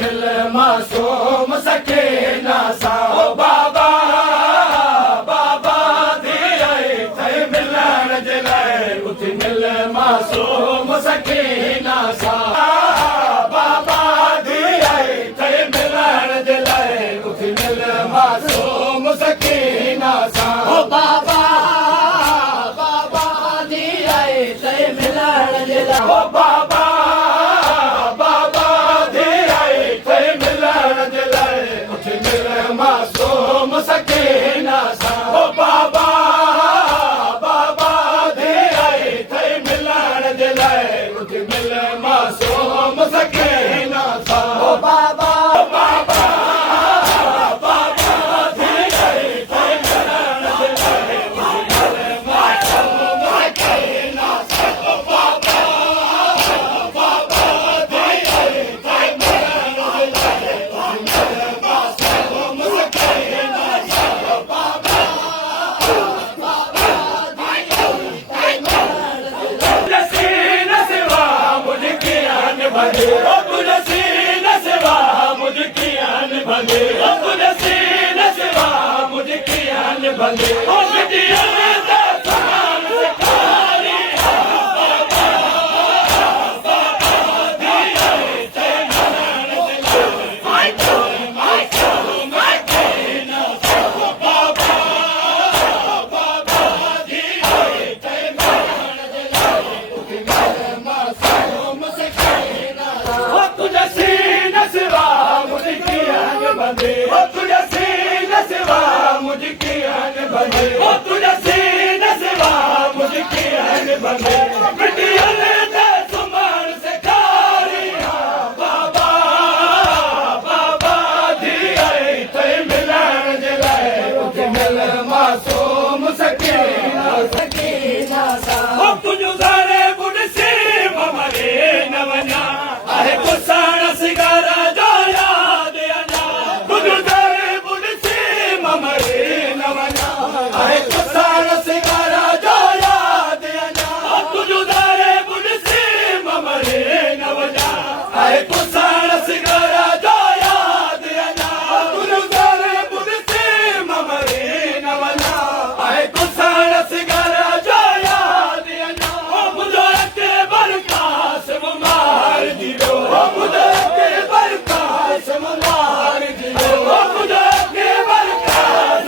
मिल मासूम सकीना सा ओ बाबा बाबा धी आई थे मिलन जे लाइ उथी मिल मासूम सकीना सा बाबा धी आई थे मिलन जे लाइ उथी मिल मासूम सकीना सा ओ बाबा बाबा धी आई थे मिलन जे लाइ ओ बाबा मासूम सकीना सा ओ बाबा बाबा धी आई थे मिलन जे लाइ उथी मिल मासूम सकीना सा ओ बाबा बाबा बाबा धी आई थे मिलन जे लाइ उथी मिल मासूम सकीना सा ओ बाबा बाबा धी आई थे मिलन जे लाइ उथी मिल मासूम भगे ओ तुलसी न सिवा मुझकी आन भगे ओ तुलसी न सिवा मुझकी आन भगे ओ बिटिया दा समान सिखारी बाबा बाबा धी आई थे मिलन जे लाइ मासूम सकीना सा ओ बाबा बाबा धी आई थे मिलन जे लाइ उथी मिल मासूम सकीना तुलसी न सिवा मुझकी आन भगे ओ तुलसी न सिवा मुझकी आन भगे ओ तुलसी न सिवा मुझकी आन भगे बिटिया दे सुमन सिखारी बाबा बाबा धी आई थे मिलन जे लाइ उथी मिल मासूम सकीना सा ओ तुंहिंजो सारे बुॾसी मरे न वञा आहे पुसाण सिगारा जो याद अञा तुंहिंजो सारे बुॾसी मरे न वञा आहे पुसाण सिगारा जो याद अञा तुंहिंजो सारे बुॾसी मरे न वञा आहे पुसाण सिगारा जो याद अञा तुंहिंजो सारे बुॾसी मरे न वञा आहे पुसाण सिगारा जो याद अञा मुंहिंजो अचे बरकास मार दियो मुंहिंजो अचे बरकास मार दियो मुंहिंजो अचे बरकास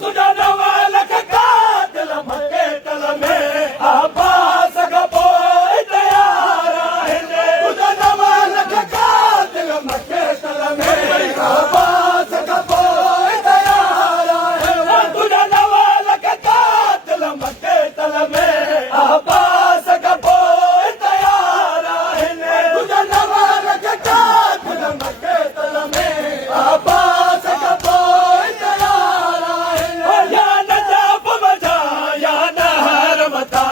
तुझा नवा लख कातिल मके तल में आबास पोइ तयार आहिनि तुझा नवा लख कातिल मके तल में आबास पोइ तयार आहिनि तुझा नवा लख कातिल मके तल में आबास पोइ तयार आहिनि तुझा नवा लख कातिल मके तल में आबास पोइ तयार या नजाब मजा या नहर मता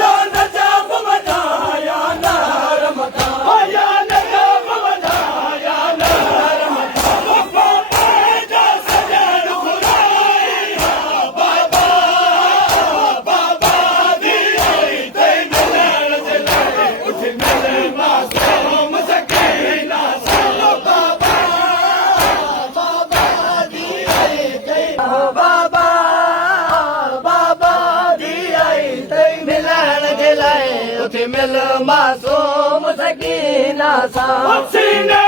या नजाब मजा या नहर मता या नजाब मजा या नहर मता बाबा जा सजन घुराई बाबा बाबा धी आई थे मिलन जे लाइ उथी मिल मासूम सकीना सा बाबा बाबा धी आई थे बाबा बाबा धी आई थे मिलन जे लाइ उथी मिल मासूम सकीना सा सीने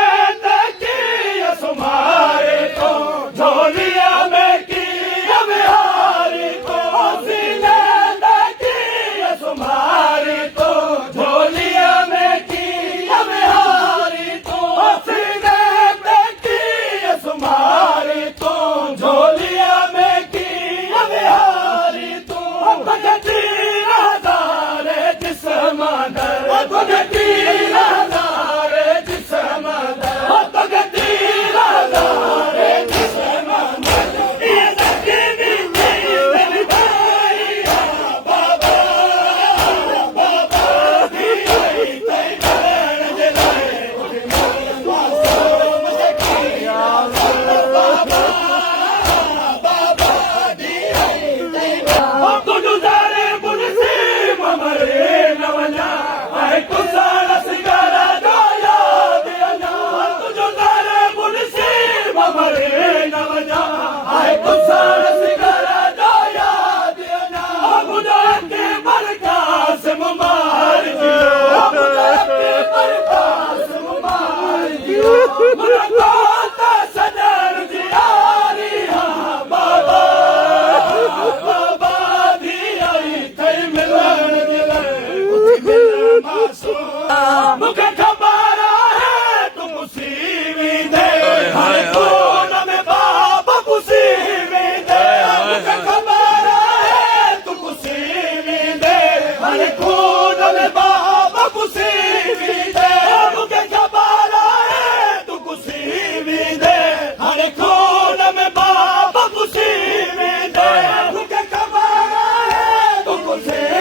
ते कीअं सुम्हारे तो झोलिया में कीअं विहारी तो सीने ते कीअं सुम्हारे तो झोलिया में कीअं विहारी तो सीने ते कीअं सुम्हारे तो झोलिया में कीअं विहारी तो भगती हज़ारे जिस्म दर भगती हज़ारे जिस्म दर भगती हज़ारे जिस्म दर मूंखे ख़बर आहे तूं पुसी वेंदे हाणे खून में बाप पुसी वेंदे मूंखे ख़बर आहे तूं पुसी वेंदे हाणे खून में बाप पुसी वेंदे मूंखे ख़बर आहे तूं पुसी वेंदे हाणे खून में बाप पुसी वेंदे मूंखे ख़बर आहे तूं पुसी